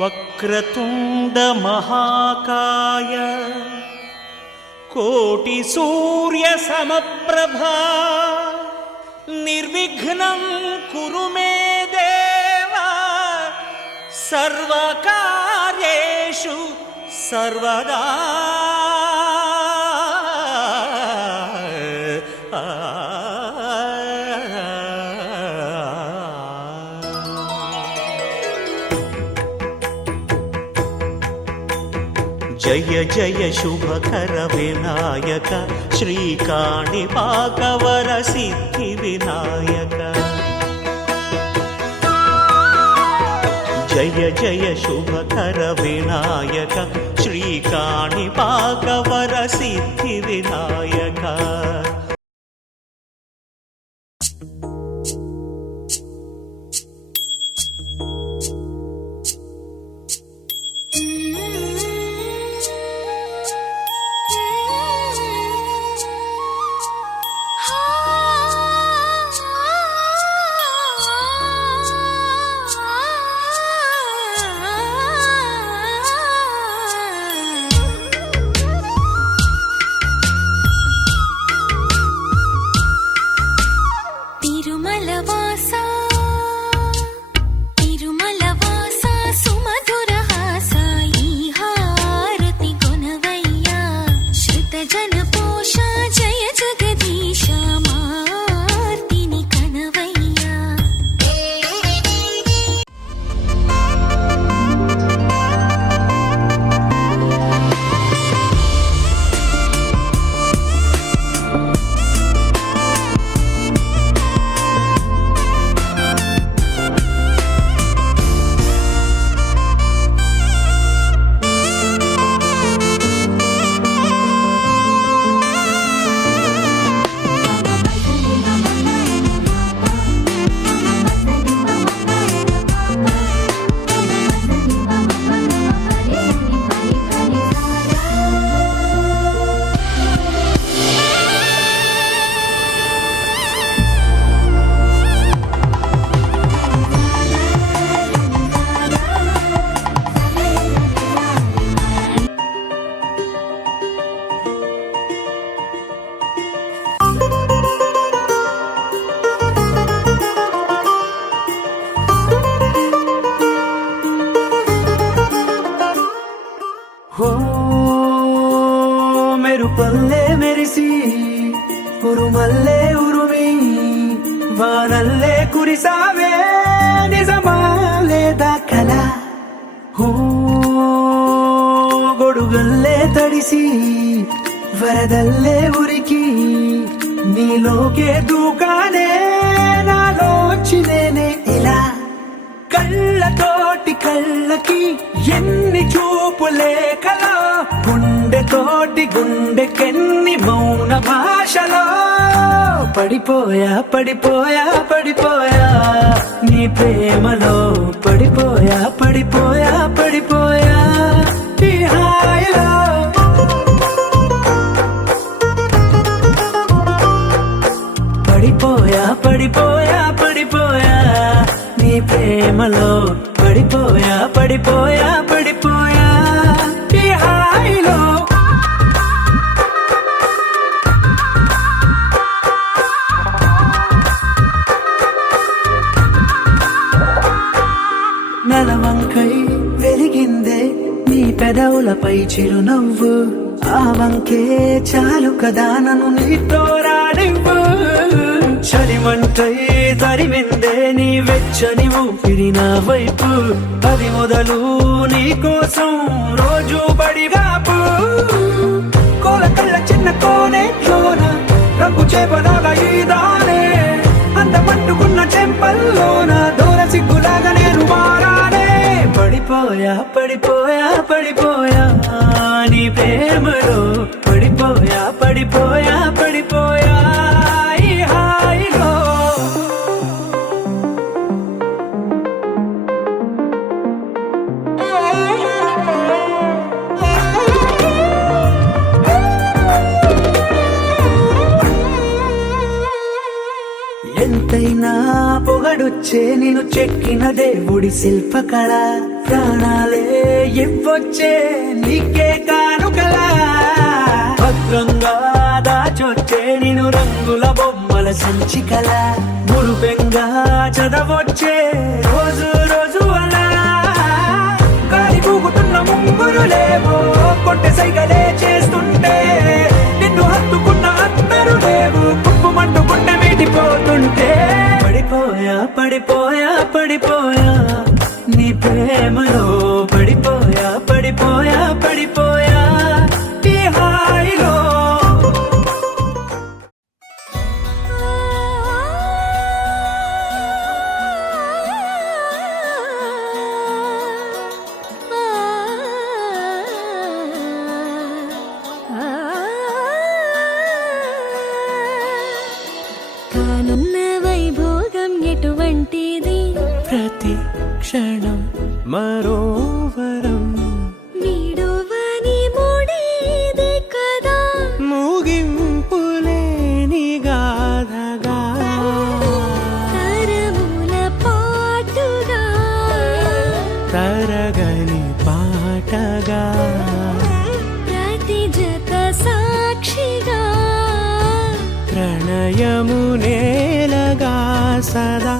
వక్రతుండ మహాకాయ కోటి సూర్య సమప్రభా నిర్విఘ్నం కురు మే దేవా సర్వకార్యేషు సర్వదా. జయ జయ శుభకర వినాయక శ్రీకాణిపాకవర సిద్ధి వినాయక. జయ జయ శుభకర వినాయక శ్రీకాణిపాకవర సిద్ధి వినాయక. మెరుపల్లే మెరిసి ఉరుమల్లే ఉరుమి వానల్లే కురిసావే నిజమా లేదా కల. గొడుగల్లే తడిసి వరదల్లే ఉరికి నీలోకే దూకానే నాలోచినేనే ఇలా. కళ్ళతోటి కళ్ళకి ఎన్ని చూపులే కలా గుండెతోటి గుండెకెన్ని మౌన భాషలో పడిపోయా పడిపోయా పడిపోయా నీ ప్రేమలో పడిపోయా పడిపోయా పడిపోయా ఈ హాయిలో. పడిపోయా పడిపోయా పడిపోయా నీ ప్రేమలో పడిపోయా పడిపోయా పడిపోయా ఈ హాయిలో. నలవంకై వెలిగిందే నీ పెదవులపై చిరునవ్వు, ఆ వంకే చాలు కదా నన్ను నీతో రానివ్వు. చలిమంటై తరిమిందే నీ వెచ్చని ఊపిరి నా వైపు, అది మొదలు నీ కోసం రోజు బడిగాపు. కోల కళ్ళ చిన్న కోనే లోన రంగు చేపలాగా ఈదానే, అందమంటుకున్న చెంపల్లోన దూర సిగ్గులాగా నేను మారానే. పడిపోయా పడిపోయా పడిపోయా నీ ప్రేమలో పడిపోయా పడిపోయా పడిపోయా ఈ హాయిలో. ఎంతైనా పొగడొచ్చే నేను చెక్కిన దేవుడి శిల్పకళ, ప్రాణాలే ఇవ్వొచ్చే నీకే కానుకలా భద్రంగా దాచొచ్చే నేను రంగుల బొమ్మల సంచికల మురుపెంగా చదవొచ్చే రోజు రోజు అలా గాలి కూగుతున్న ముంగురులేవో కొట్టె సైగలే చేస్తుంటే నిన్ను హత్తుకున్న అందరూ లేవు కుప్పుమంటూ గుండె మీటిపోతుంటే పడిపోయా పడిపోయా పడిపోయా నీ ప్రేమలో పడిపోయా పడిపోయా పడిపోయా ఈ హాయిలో కానున్న వైభోగం ఎటువంటిది ప్రతి క్షణం మరో వరం వీడువని మూడేది కదా ముగింపులేని గాథగా తరముల పాటుగా తరగని పాటగా ప్రతి జత సాక్షిగా ప్రణయము నేలగా సదా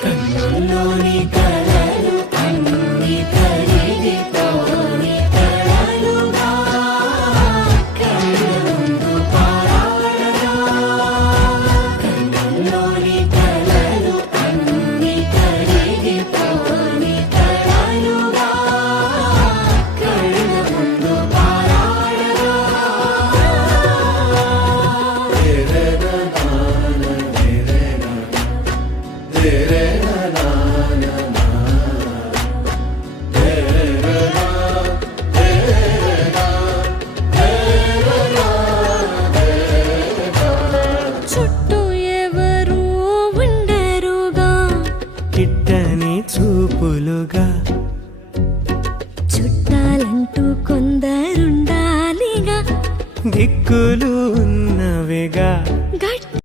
కన్నుల్లోని కలలు అన్ని కరిగిపోని కలలుగా కన్నుందు పారాడగా కన్నుల్లోని కలలు అన్ని కరిగిపోని కలలుగా కన్నుందు పారాడగా చుట్టూ ఎవరు ఉండరుగా కిట్టని చూపులుగా చుట్టాలంటూ కొందరుండాలిగా దిక్కులు ఉన్నవిగా గట్టి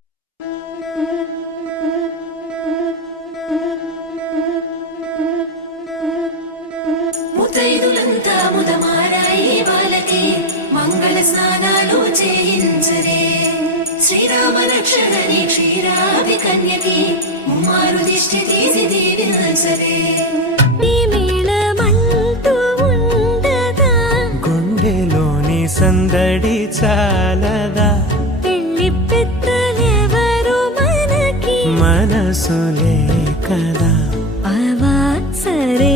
ముతైదులంతా ముదమారాయి వాళ్ళకి మంగళ స్నానాలు చేయించరే శ్రీరామ రక్షణని క్షీరాభి కన్యకి ముమ్మారు దిష్టి తీసి దీవించరే నీ మేళమంటూ ఉండదా గుండెలోని సందడి చాలదా పెళ్లి పెద్దలెవరు మనకి మనసులే కదా అవా సరే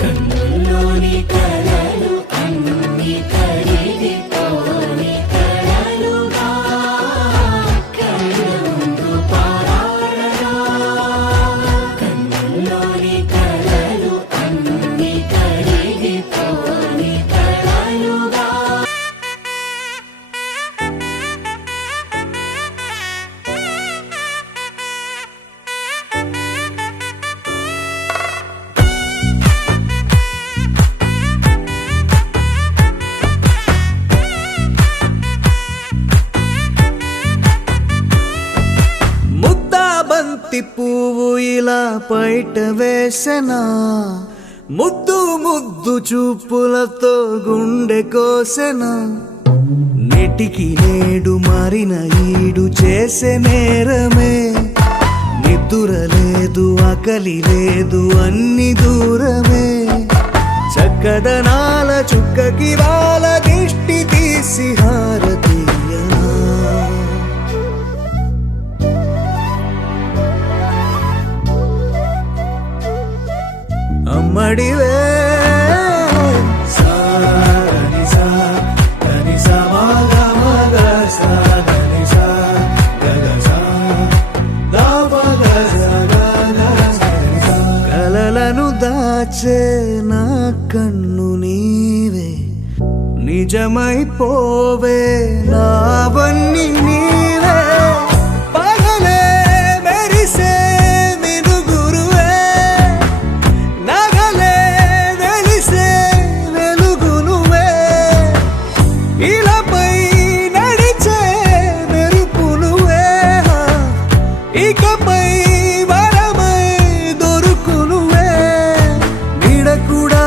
కన్నుల్లోని కలలు అన్ని కరిగిపోని కలలుగా కన్నుందు పారాడగా కన్నుల్లోని కలలు అన్ని కరిగిపోని కలలుగా ముద్దాబంతి పువ్వు ఇలా బయట వేసెనా ముద్దు ముద్దు చూపులతో గుండె కోసెనా నెటికి నేడు మారిన ఈడు చేసే నేరమే నిద్దుర లేదు ఆకలి లేదు అన్ని దూరమే చక్కదనాల చుక్కకి వాళ్ళ దిష్టి తీసి హారతీయనా అమ్మడివే కలలను దాచే నా కన్ను నీవే నిజమైపోవే నావన్నీ నీవే పగలే మెరిసే మినుగురువే నగలే వెలిసే వెలుగునువే ఇలాపై నడిచే మెరుపునువే ఇకపై వరమై దొరుకునువే నీడ కూడా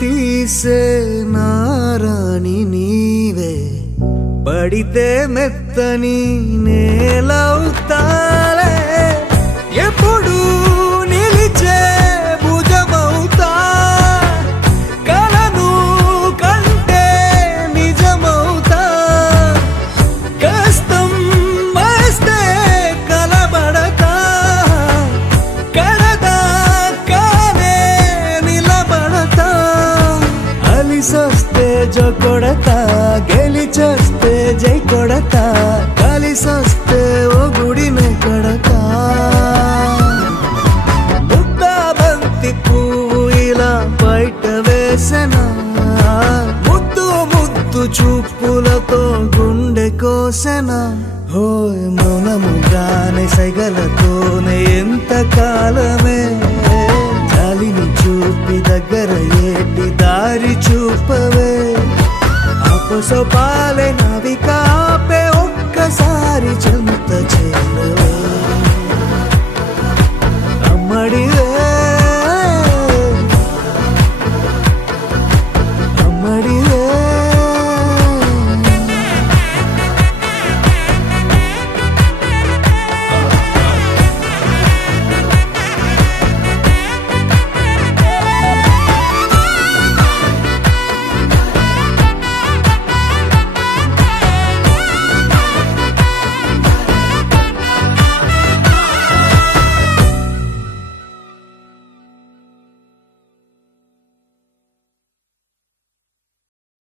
తీసే నారాణి నీవే పడితే మెత్తని నేలవుతాలే ఎప్పుడు నిలిచే భుజమవుతా కలను కంటే నిజమవుతా కష్టం వస్తే కలబడతా కడదాకానే నిలబడతా అలిసొస్తే జో కొడతా గెలిచొస్తే జై కొడతా కలిసొస్తే ఓ గుడినే కొడతా ముద్దా బంతి పువ్వు ఇలా బయట వేసనా ముద్దు ముద్దు చూపులతో గుండె కోసెనా హోయ్ మౌనముగానే సైగలతోనే ఎంత కాలమే జాలిని చూపి దగ్గర ఏటి దారి చూపవే అపసోపాలే నవికాపే ఒక్కసారి చెంత చేరవే అమ్మడివే అమ్మడివే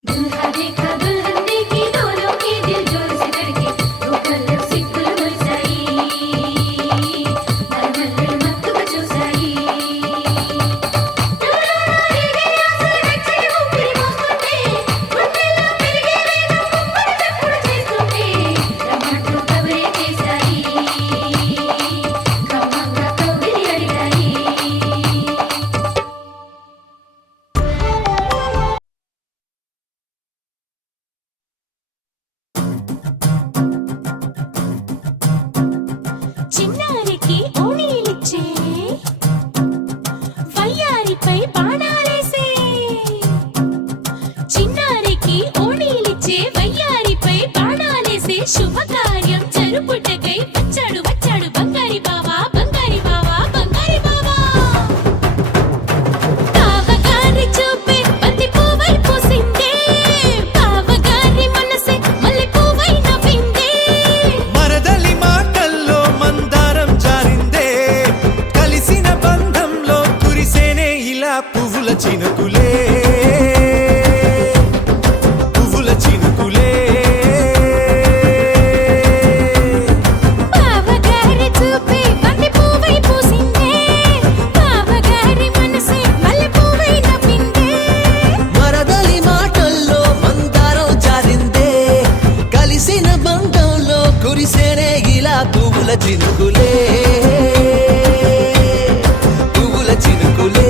दुल्हा देखा दुल्हन देखी दोनों के दिल जोर से धड़के दो पल्लव से गुल मुरझाई मलमल मत बचो साई చిన్నారికి ఓణీలిచ్చే వయ్యారిపై బాణాలేసే చిన్నారికి ఓణీలిచ్చే వయ్యారిపై బాణాలేసే శుభకార్యం జరుపుటకై వచ్చాడు వచ్చాడు బంగారి బావా బంగారి బావా బంగారి బావా బావగారి చూపే బంతి పువ్వై పూసిందే బావగారి మనసే మల్లె పువ్వై నవ్విందే మరదలి మాటల్లో మందారం జారిందే కలిసిన బంధంలో కురిసేనే ఇలా పువ్వుల చినుకులే పువ్వుల చినుకులే బావగారి చూపే బంతి పువ్వై పూసిందే బావగారి మనసే మల్లె పువ్వై నవ్విందే మరదలి మాటల్లో మందారం జారిందే కలిసిన బంధంలో కురిసేనే ఇలా పువ్వుల చినుకులే పువ్వుల చినుకులే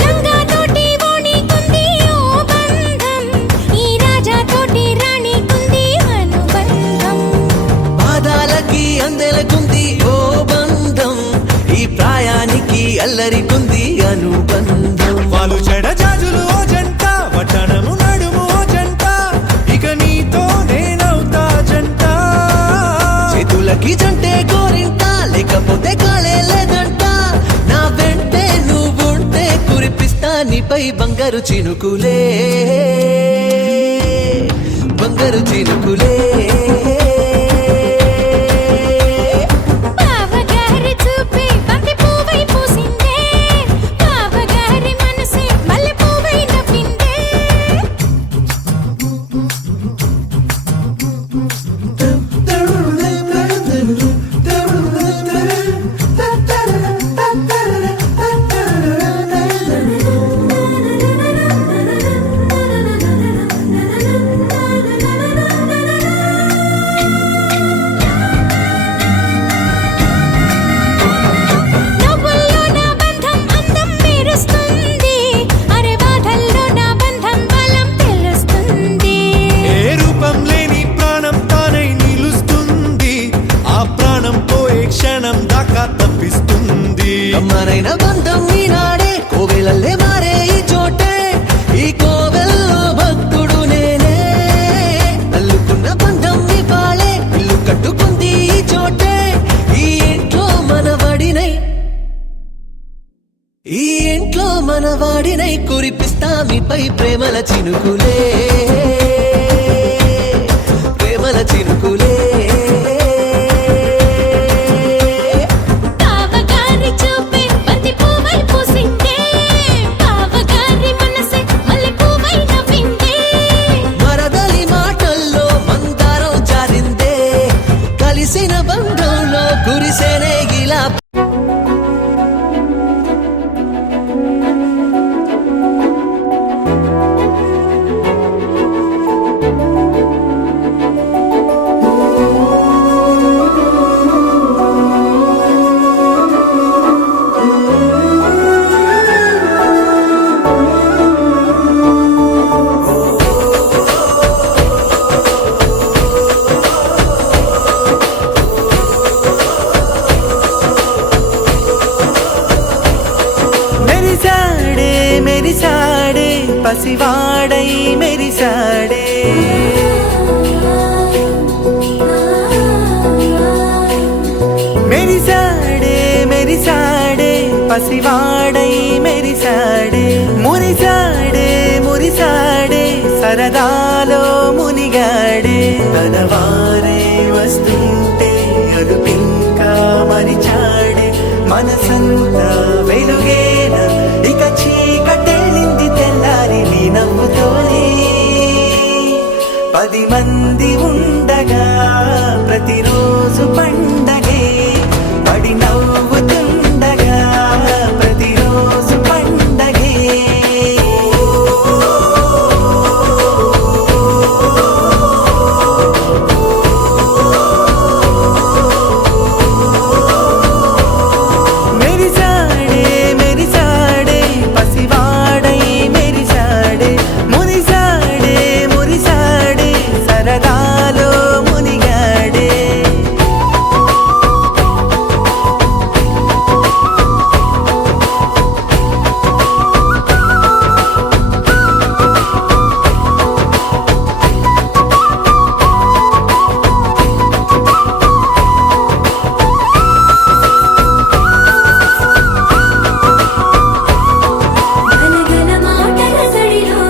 లంగా తోటి ఓణి కుంది ఓ బంధం ఈ రాజా తోటి రాణి కుంది అనుబంధం పాదాలకి అందెలకుంది ఓ బంధం ఈ ప్రాయానికి అల్లరికుంది అనుబంధం వాళ్ళు చెడజాజులు ఓ జంట పట్టణము నడుము ఓ జంట ఇక నీతో నేనవుతా జంట చేతులకి జంటే గోరింట లేకపోతే కాలే లేదంట నా వెంటే నువ్వుంటే కురిపిస్తా నీపై బంగారు చినుకులే బంగారు చినుకులే బావగారి చూపే బంతి పువ్వై పూసిందే బావగారి మనసే మల్లె పువ్వై నవ్విందే అమ్మనైన బంధం ఈనాడే కోవెలల్లే మారే ఈ చోటే ఈ కోవెల్లో భక్తుడు నేనే అల్లుకున్న బంధం నీ పాలే ఇల్లు కట్టుకుంది ఈ చోటే ఈ ఇంట్లో మనవాడినై ఈ ఇంట్లో మనవాడినై కురిపిస్తా మీపై ప్రేమల చినుకులే ప్రేమల చినుకులే బావగారి చూపే బంతి పువ్వై పూసిందే బావగారి మనసే మల్లె పువ్వై నవ్విందే మరదలి మాటల్లో మందారం జారిందే కలిసిన బంధంలో కురిసేనే ఇలా మెరిసాడే మెరిసాడే పసివాడై మెరిసాడే మెరిసాడే మెరిసాడే పసివాడై మెరిసాడే మురిసాడే మురిసాడే సరదాలో మునిగాడే తనవారే వస్తుంటే అదుపింకా మరిచాడే మనసంతా వెలుగేన ఇక చీకటెళ్ళింది తెల్లారి నీ నవ్వుతోనే 10 మంది ఉండగా ప్రతిరోజు పండగే పడి నవ్వుతుండగా ప్రతిరోజు పండగే మెరిసాడే మెరిసాడే పసివాడై మెరిసాడే మురిసాడే మురిసాడే సరదాలో మునిగాడే గలగల మాటల సడిలో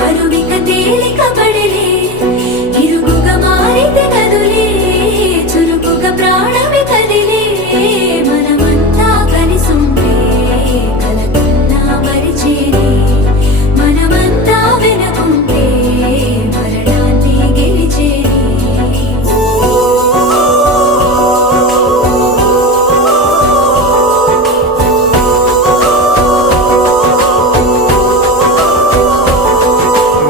బరువిక తేలిక పడలే ఇరుగుగా మారితే కదులే చురుకుగా ప్రాణమి కదిలే మనమంతా కలిసుంటే కలకన్నా మరిచేనే మనమంతా వెనకుంటే మరణాన్ని గెలిచేనే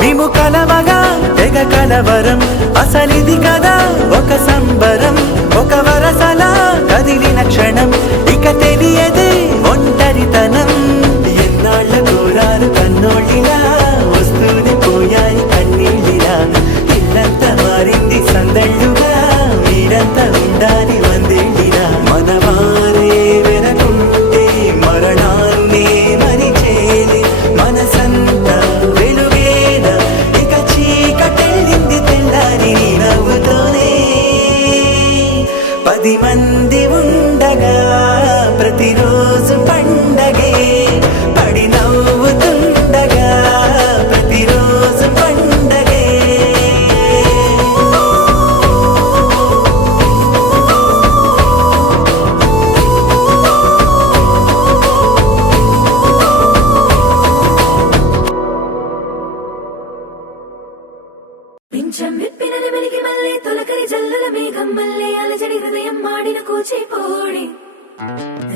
మేము కలవగా తెగ కలవరం అసలిది కదా ఒక సంబరం ఒక వరసలా కదిలిన క్షణం ఇక తెలియదే ఒంటరితనం ఎన్నాళ్ళ కోరారు కన్నోళ్ళిలా వస్తూనే పోయాయి కన్నీళ్ళిలా ఇల్లంతా మారింది సందళ్ళుగా మీరంతా ఉండాలి వందేళ్ళిలా మనవారే వెనకుంటే మరణాన్నే మరిచేలే మనసంతా వెలుగేన ఇక చీకటెళ్ళింది తెల్లారి నీ నవ్వుతోనే 10 మంది ఉండగా ప్రతిరోజు పండగే పడి నవ్వుతుండగా ప్రతిరోజు పండగే పింఛం విప్పినది వెలిగి మల్లే తొలకరి జల్లుల మేఘం మల్లే అలజడి హృదయం మాడిన కూచిపోడి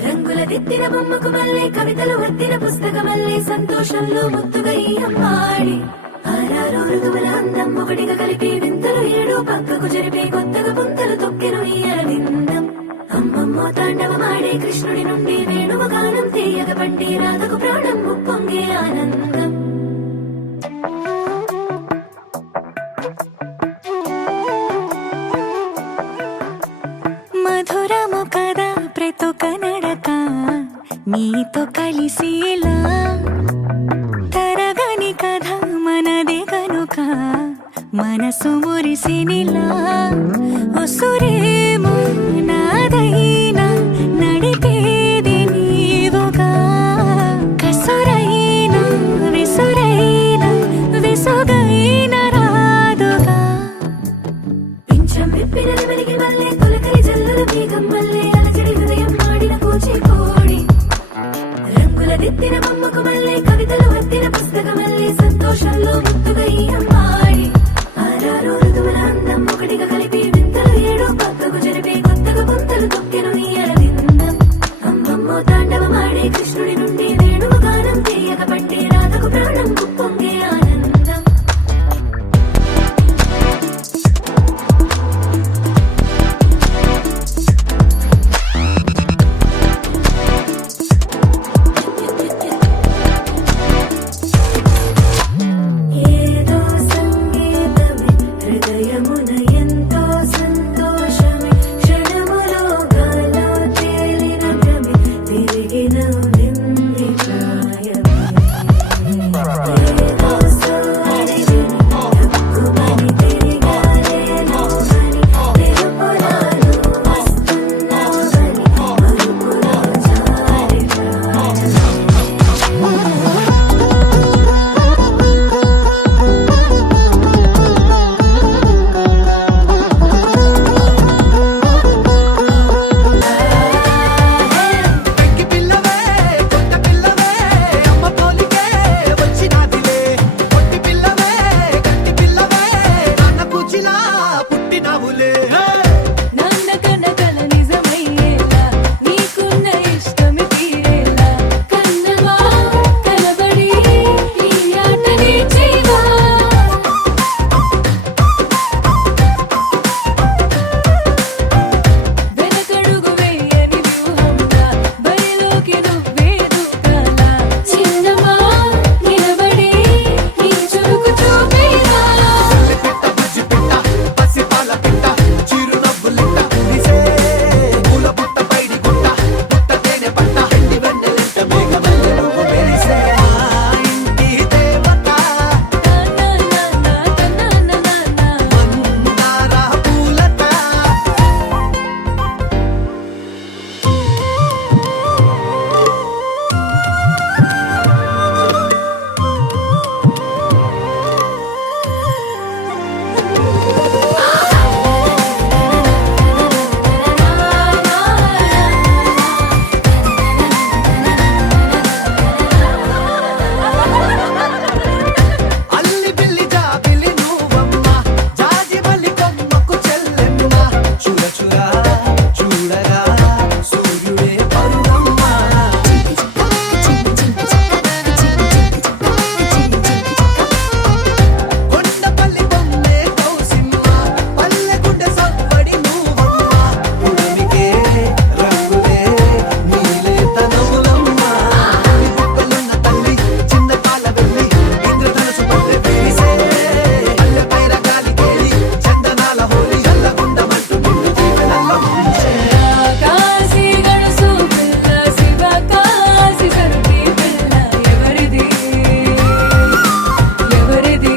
రంగుల దిద్దిన బొమ్మకు మల్లే కవితలు వద్దిన పుస్తకమల్లే సంతోషంలో ముద్దుగా ఈ అమ్మాడి ఆరారు ఋతువుల అందం ఒకటిగా కలిపి వింతలు 7 పక్కకు జరిపే కొత్తగా పుంతలు తొక్కెను ఈ అరవిందం అమ్మమ్మో తాండవమాడే కృష్ణుడి నుండి వేణువ గానం తీయగ పండి రాధకు ప్రాణం ఉప్పొంగే ఆనందం మధురము కదా ప్రతు కన్నడక నీతో కలిసేలా తరగని కథ మనదే కనుక మనసు మురిసినిలా ఒసురేమో నాదైనా నడిపేది నీవుగా కసురైనా విసురైనా విసుగైన రాదుగా పింఛం విప్పిన నెమలికి మల్లె తొలకరి జల్లుల మేఘం మల్లె అలజడి హృదయం మాడిన కూచిపూడి రంగుల దిద్దిన బొమ్మకు మల్లె కవితలు వత్తిన పుస్తక మల్లె సంతోషంలో ముత్తుగా ఈ అమ్మాడి ఆరారు ఋతువుల అందం ఒకటిగా కలిపి వింతలు ఏడో పక్కకు జరిపే కొత్తగా గుంతలు తొక్కెను ఈ అరవిందం అమ్మమ్మో తాండవమాడే కృష్ణుడి నుండి వేణువు గానం తీయక పట్టే రాధకు ప్రాణం పొంగే ఆనందం ఏదో సంగీతమే హృదయమున ఎంతో సంతోషమే క్షణములో గాలో తేలిన భ్రమే తిరిగి నవ్వింది ప్రాయమే ఏదో సోయని తక్కువని తిరిగాలేను అని తెలుపురాను వస్తున్నావని మరుపులో జారి ప్రాయమే పెంకి పిల్లవే కొత్త పిల్లవే అమ్మ పోలికే వచ్చినాదిలే పొట్టి పిల్లవే గట్టి పిల్లవే నాన్న కూచిలా పుట్టినావులే నాన్న కనకల నిజమయ్యేలా నీకున్న ఇష్టమి తీరేలా కన్నవా కనబడి ఈ ఆటని చేయవా వెనకడుగు వేయని వ్యూహంగా బరిలోకి నువ్వే దుఃఖాలా చిన్నవా నిలబడి నీ చురుకు చూపేలా పిట్ట బుజ్జి పిట్ట పసి పాల పిట్ట చిరునవ్వులిట్ట కురిసే పూల బుట్ట పైడి గుట్ట పుట్ట తేనె పట్ట ఎండి వెన్నెలింట మేఘమల్లె నువ్వు మెరిసే మా ఇంటి దేవత మందార పూలత అల్లి బిల్లి జాబిలి నువ్వమ్మ జాజి మల్లి కొమ్మకు చెల్లెమ్మ చూడ చూడ చూడగా సూర్యుడే పరుగమ్మ కొండపల్లి బొమ్మే కౌసిమ్మ పల్లె గుండె సవ్వడి నువ్వమ్మ ఉడమికే రంగులే నీలే తనములమ్మ నీ బుక్కలున్న తల్లి చిన్న పాల వెళ్ళి ఇంద్రధనుసు పల్లె వేసే పల్లె పైర గాలి కేలి చందనాల హోలీ చల్లగుండమంటూ నిన్ను జీవనంలో ముంచే కాశీ గడుసు పిల్ల శివ కాశీ సరుకి పిల్ల ఎవరిది ఎవరిది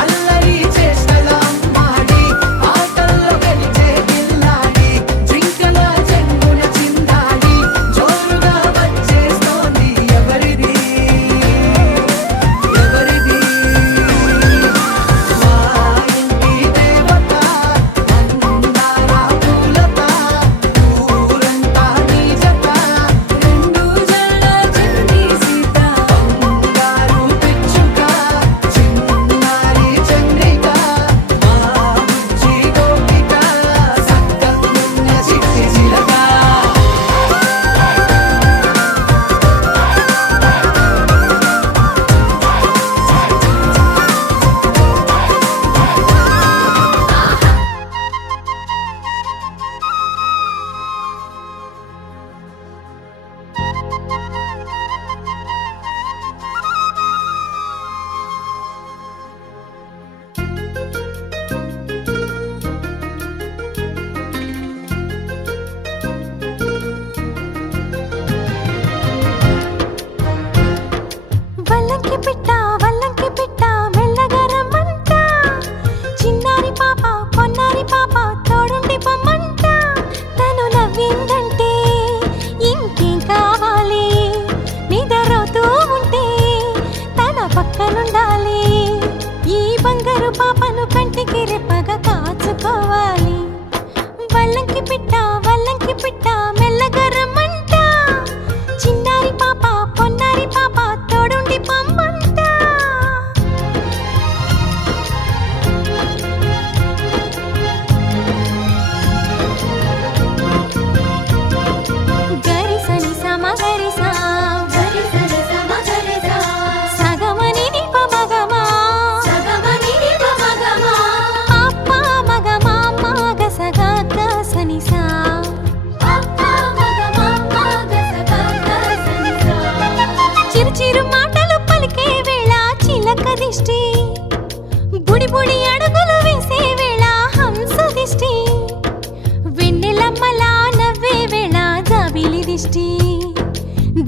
అల్లరి చేష్టల అమ్మాడి ఆటల్లో గెలిచే గిల్లాడి జింకల చెంగున చిందాడి జోరుగా వచ్చేస్తోంది ఎవరిది ఎవరిది మా ఇంటి దేవత మందార పూలత ఊరంతా నీ జత రెండు జల్ల చిన్ని సీత బంగారు పిచ్చుక చిన్నారి చంద్రిక మా బుజ్జి గోపిక సక్కనున్న చిట్టి చిలక దిష్టి బుడి బుడి అడుగులు వేసే వేళ హంస దిష్టి వెన్నెలమ్మలా నవ్వే వేళ జాబిలి దిష్టి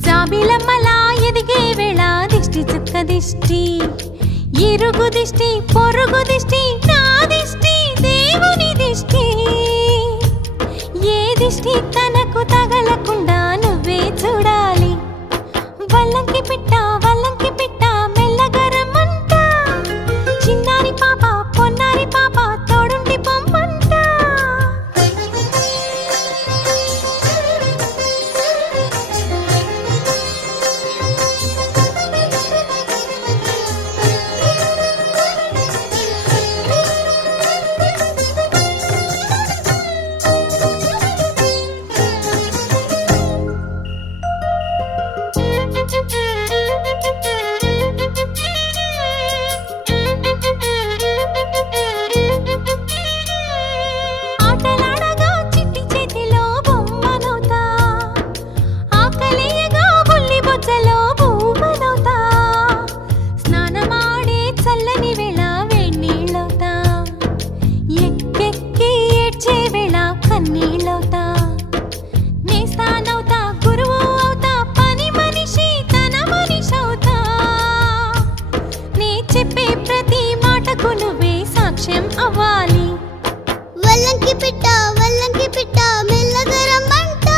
జాబిలమ్మలా ఎదిగే వేళ దిష్టి చుక్క దిష్టి ఇరుగు దిష్టి పొరుగు దిష్టి నా దిష్టి దేవుని దిష్టి ఏ దిష్టి తనకు తగలకుండా నువ్వే చూడాలి వల్లంకి పిట్ట మెల్లగా రమ్మంట చిన్నారి పాప పొన్నారి పాప తోడుండి పొమ్మంట ఆటలాడగా చిట్టి చేతిలో బొమ్మనవుతా ఆకలేయగా బుల్లి బొజ్జలో బొమ్మనవుతా స్నానమాడే చల్లని వేళ వేణీళ్ళవుతా ఎక్కెక్కి ఏడ్చే వేళ కన్నీళ్ళవుతా నేస్తానవుతా గురువు అవుతా పని మనిషి తన మనిషవుతా నే చెప్పే ప్రతి మాటకు నువ్వే సాక్ష్యం అవ్వాలి వల్లంకి పిట్ట మెల్లగా రమ్మంట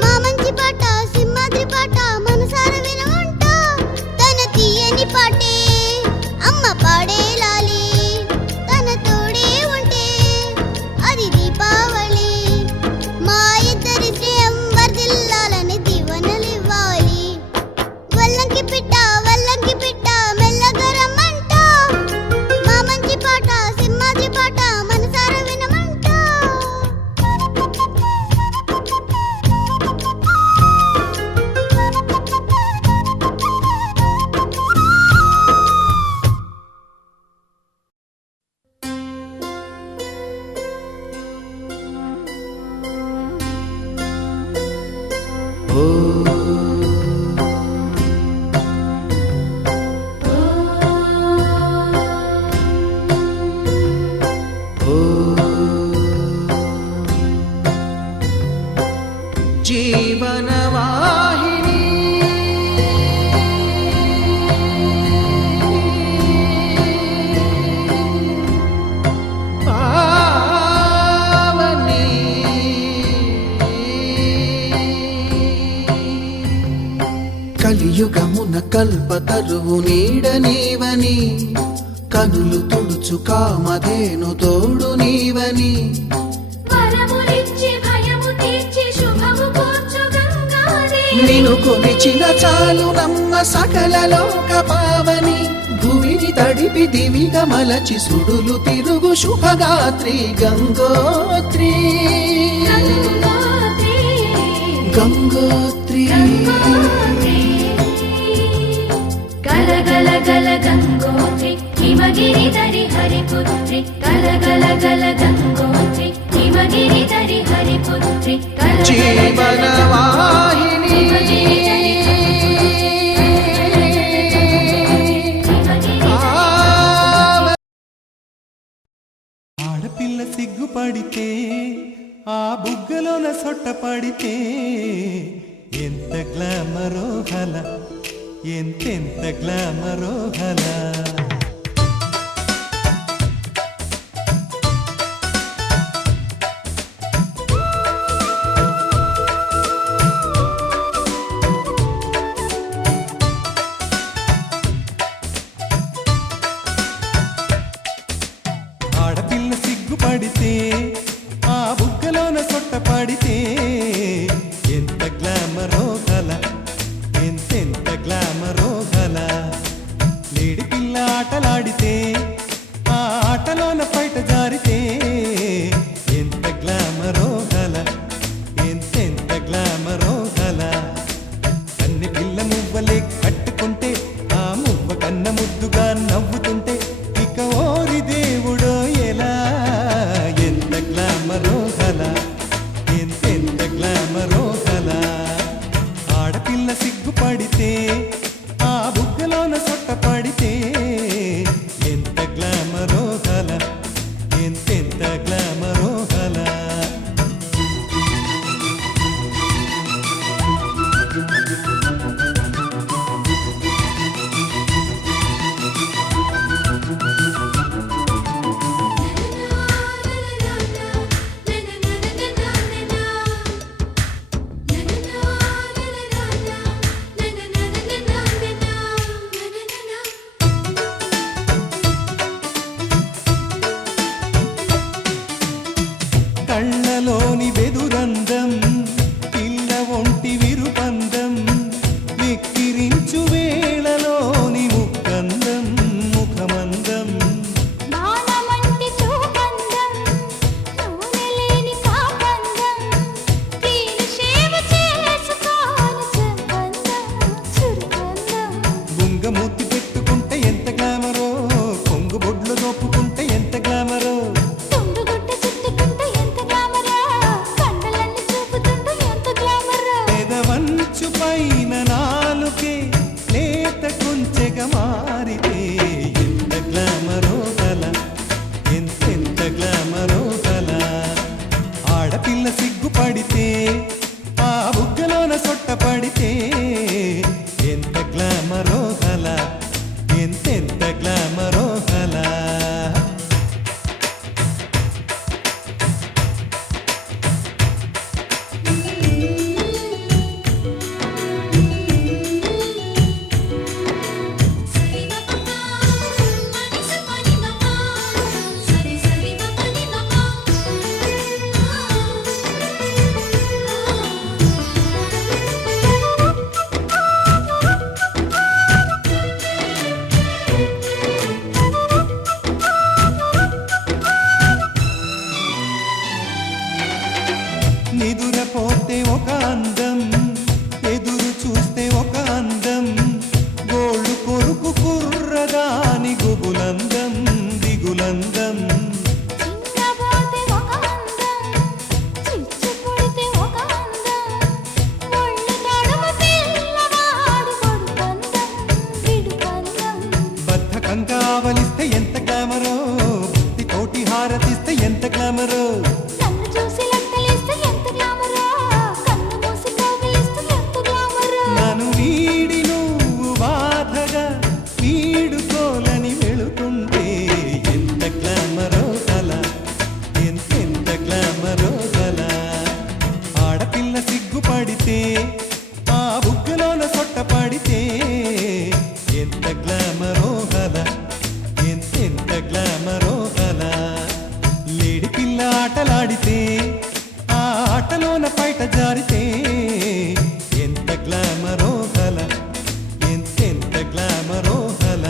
మా మంచి పాట సింహాద్రి పాట మనసార వినమంట తన తీయని పాటే అమ్మ పాడే లాలి తన తోడే ఉంటే అది దీపావళి మా ఇద్దరి శ్రేయం వర్ధిల్లాలని దీవెనలివ్వాలి వల్లంకి పిట్ట మెల్లగా రమ్మంట మా మంచి పాట సింహాద్రి పాట మనసార వినమంట జీవనవాహిని పావని కలియుగమున కల్పతరువు నీడ నీవని కనులు తుడుచు కామధేను తోడు నీవని వరములిచ్చి భయము తీర్చి శుభము కూర్చు గంగాదేవి నిన్ను కొలిచిన చాలు నమ్మ సకల లోక పావని భూమిని తడిపి దివిగా మలచి సుడులు తిరుగు శుభగాత్రి గంగోత్రి గంగోత్రి గల గల గల గంగోత్రి హిమగిరి ధరి హరిపుత్రి గల గల గల గంగోత్రి హిమగిరి ధరి హరిపుత్రి జీవనవాహిని ఆడపిల్ల సిగ్గుపడితే ఆ బుగ్గలోన సొట్టపడితే ఎంత గ్లామరో హల ఎంతెంత గ్లామరో హల ఆడపిల్ల సిగ్గుపడితే ఆ బుగ్గలోన సొట్టపడితే ఎంత గ్లామరో గల ఎంతెంత గ్లామరో గల లేడి పిల్ల ఆటలాడితే ఆ ఆటలోన బయట జారితే ఎంత గ్లామరో గల ఎంతెంత గ్లామరో గల కన్ని పిల్ల మువ్వలే కట్టుకుంటే ఆ మువ్వ కన్న ముద్దుగా నవ్వుతుంటే ఇక ఓరి దేవుడో ఎలా ఎంత గ్లామరో గల ఎంతెంత గ్లామరో గల ఆడపిల్ల సిగ్గుపడితే ఆ బుగ్గలోన సొట్టపడితే మృదువైన నాలుకే లేత కొంచెగా మారితే ఎంత గ్లామరో గల ఎంతెంత గ్లామరో గల ఆడపిల్ల సిగ్గుపడితే ఆ బుగ్గలోన సొట్ట పడితే ఎంత గ్లామరో గల ఎంతెంత గ్లామరో గల నిదురపోతే ఒక అందం ఎదురు చూస్తే ఒక అందం గోళ్ళు కొరుకు కుర్రదాని గుబులందం దిగులందం చిన్నబోతే ఒక అందం చిచ్చుపడితే ఒక అందం ఒళ్ళు తడుము పిల్లవాడి కొడుకందం విడుకందం బద్ధకంగా ఆవలిస్తే ఎంత గ్లామరో బుద్ధి తోటి హారతిస్తే ఎంత గ్లామరో కన్ను చూసి లెక్కలేస్తే ఎంత గ్లామరో కన్ను మూసి కౌగిలిస్తే ఎంత గ్లామరో నన్ను వీడి నువ్వు బాధగా వీడుకోలని వెళుతుంటే ఎంత గ్లామరో గల ఎంతెంత గ్లామరో గల ఆడపిల్ల సిగ్గుపడితే ఆ బుగ్గలోన సొట్ట పడితే ఎంత గ్లామరో గల ఎంతెంత గ్లామరో గల లేడి పిల్ల ఆటలాడితే ఆ ఆటలోన పైట జారితే ఎంత గ్లామరో గల ఎంతెంత గ్లామరో గల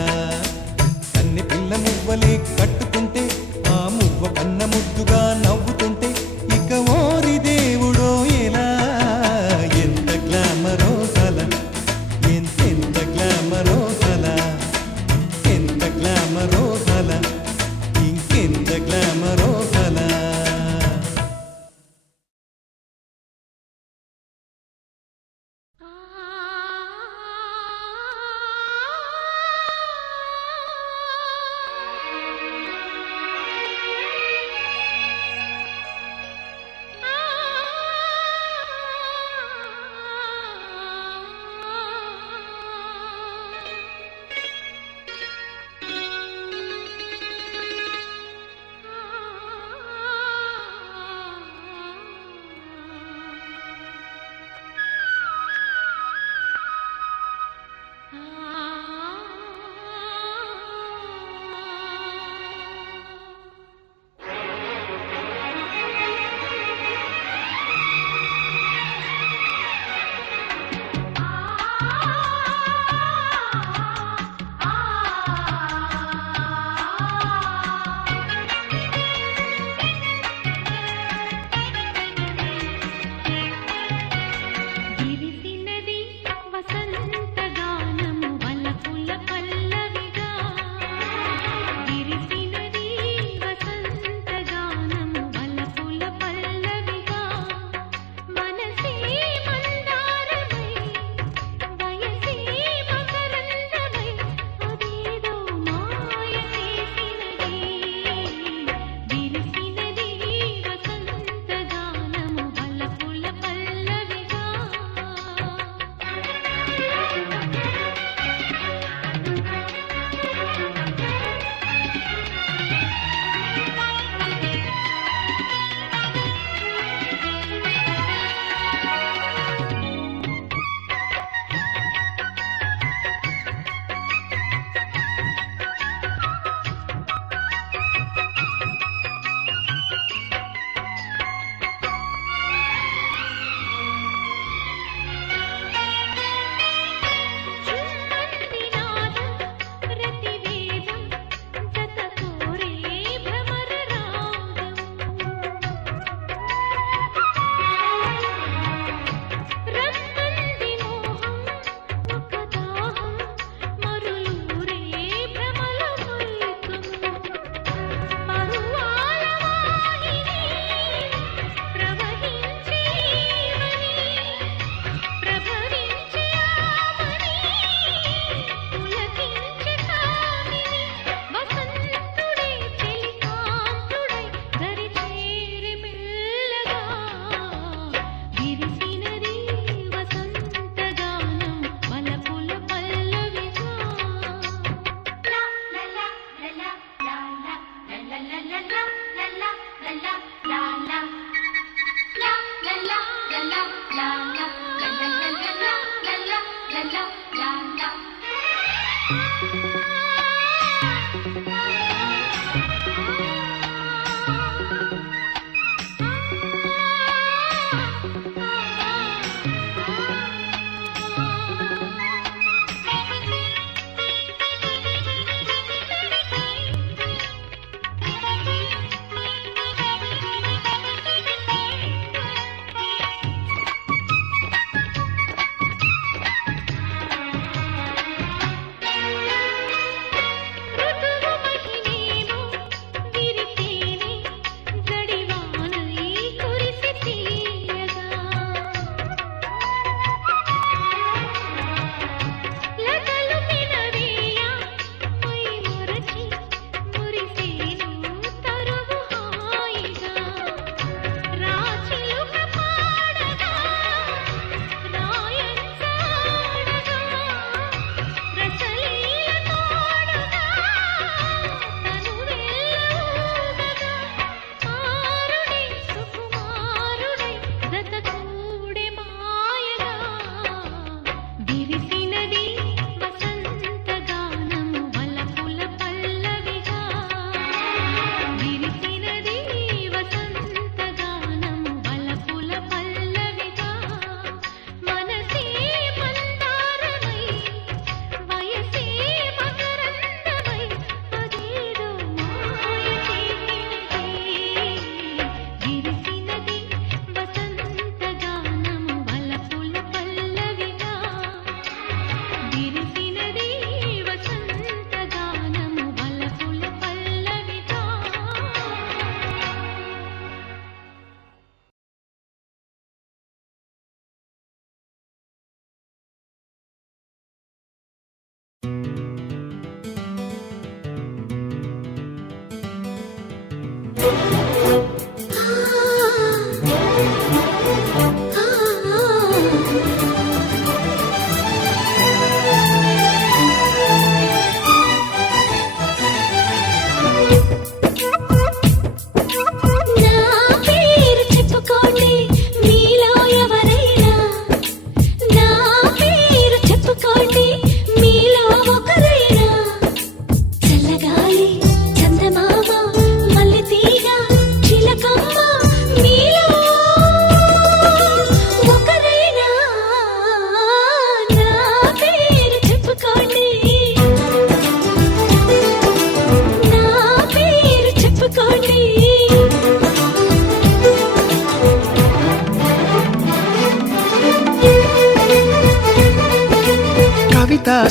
కన్నె పిల్ల మువ్వలే కట్టుకుంటే ఆ మువ్వ కన్న ముద్దుగా నవ్వుతుంటే ఇక ఓరి దేవుడో ఎలా ఎంత గ్లామరో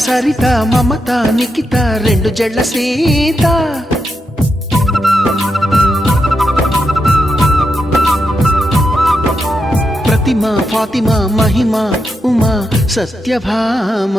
సరిత మమత నిఖిత రెండు జడ్ల సీత ప్రతిమ ఫాతిమా మహిమ ఉమా సత్యభామ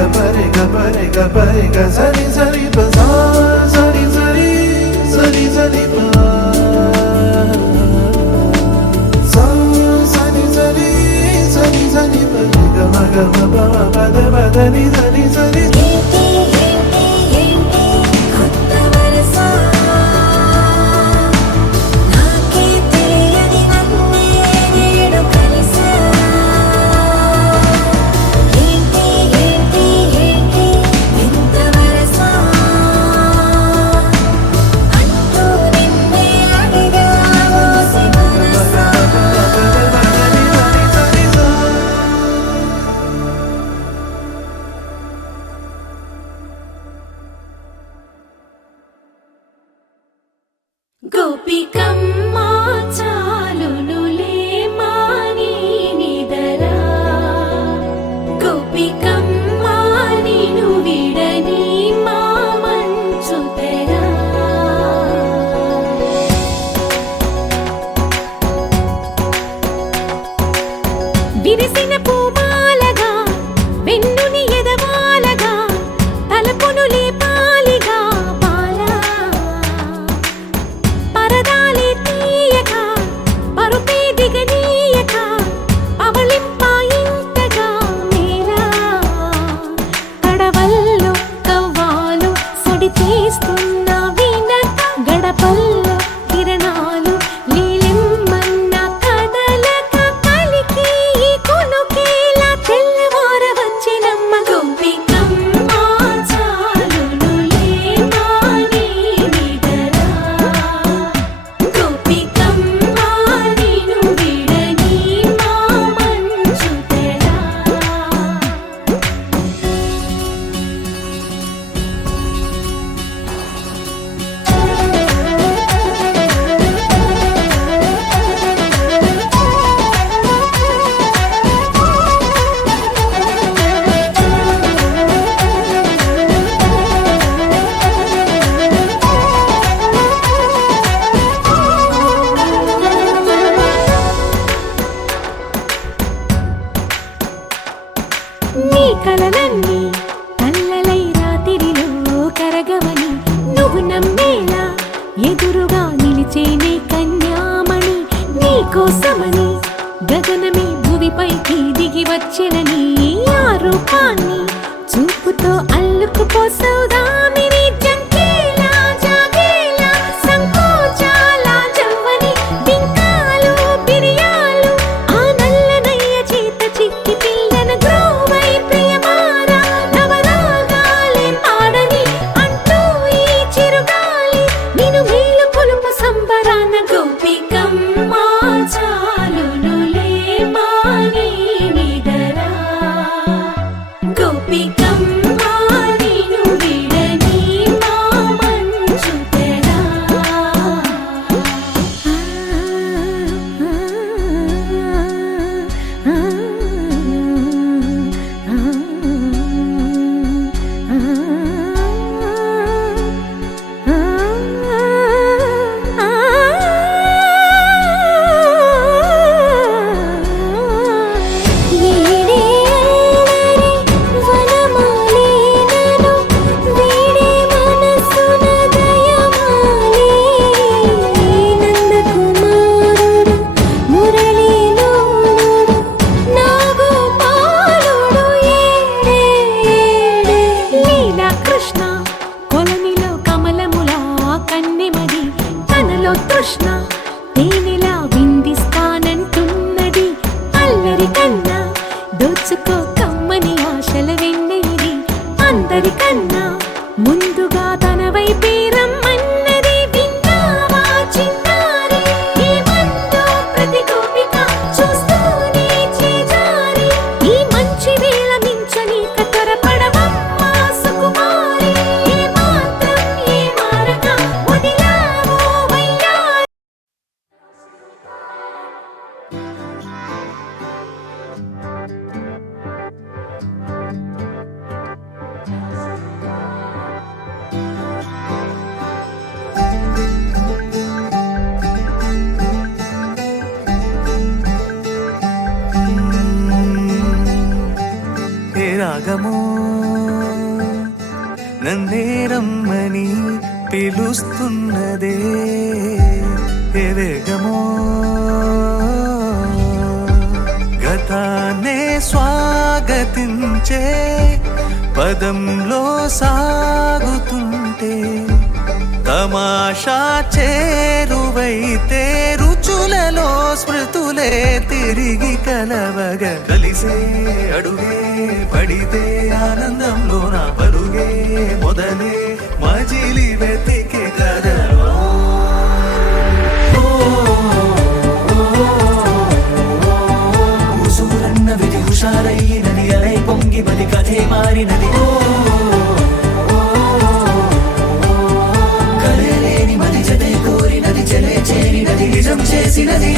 గపరి గపరి గపరి గ సరి సరి ప సా సరి సరి సరి సరి ప సా సరి సరి సరి సరి ప గ మ గ మ ప మ ప ద ప ద ని ద ని సరి ఏంటి ఏంటి ఏంటి కొత్త వరస నాకే తెలియని నన్నే నేడు కలిసా ఏంటి ఏంటి ఏంటి వింత వరస అంటూ నిన్నే అడిగావో మనసా గోపికమ్మ చాలునులే మాని నిదరా గోపికమ్మ నిను విడని మా మంచు తెరా విరిసిన పూమాలగా వెన్నుని ఎదవాలగా తలపును లేపాలిగా బాలా పరదాలే తీయక పరుపే దిగనీయక పవళింపాయింతగా మేలా కడవల్లో కవ్వాలు సడి చేస్తున్న వినక గడపల్లో కిరణాలు నీలిమ్మన్న కదలక కలికి ఈ కొనుకేలా తెల్లవార వచ్చినమ్మ గోపికమ్మ చాలునులే మాని నిదరా గోపికమ్మ నిను విడని మా మంచు తెరా నీ కలలన్నీ కల్లలై రాత్రిలో కరగవని నువ్వు నమ్మేలా ఎదురుగా నిలిచేనే కన్యామణి నీ కోసమని గగనమే భువిపైకి దిగి వచ్చెనని ఆ రూపాన్ని చూపుతో అల్లుకుపోసౌదామిని జంకేలా జాగేలా సంకోచాల జవ్వని బింకాలు బిరియాలు ఆ నల్లనయ్య చేత చిక్కి పిల్లన గ్రోవై ప్రియమారా నవరాగాలే పాడని అంటూ ఈ చిరుగాలి నిన్ను మేలు కొలుపు సంబరాన గోపికమ్మ చాలునులే మాని నిదరా గోపికమ్మ నిను విడని మా మంచు తెరా కృష్ణ కొలనిలో కమలములా కన్నెమది తనలో తృష్ణ తేనెలా విందిస్తానంటున్నది అల్లరి కన్నా దోచుకో కమ్మని ఆశల వెన్నెయిది అందరికన్నా ముందుగా తన వైపే రమ్మన్నది విన్నావా చిన్నారి ఏమందో ప్రతి గోపిక చూస్తూనే చేజారి ఈ మంచి వేళ మించని కతరపడవమ్మ సుకుమారి ఏ మాత్రం ఏ మారక వదిలావో వయ్యారి నన్నే రమ్మని పిలుస్తున్నదే ఏ వేగమో గతాన్నే స్వాగతించే పదంలో సాగుతుంటే తమాషా చేరువైతే రుచులలో స్మృతులే తిరిగి కలవగ కలిసే అడుగే పడితే ఆనందంలో నా పరుగే మొదలే మజిలి వెతికే కదవా ఊసూరన్న విధి హుషారయ్యినది అలై పొంగి బలి కథే మారినది కలలేని మది జతే కోరినది చెలే చేరినది నిజం చేసినది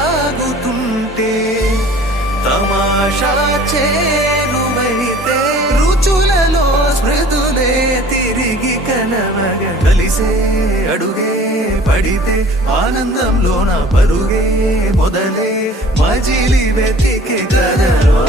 సాగుతుంటే తమాషా చేరువైతే రుచులలో స్మృతులే తిరిగి కలవగ కలిసే అడుగే పడితే ఆనందంలో నా పరుగే మొదలే మజిలి వెతికే కదవా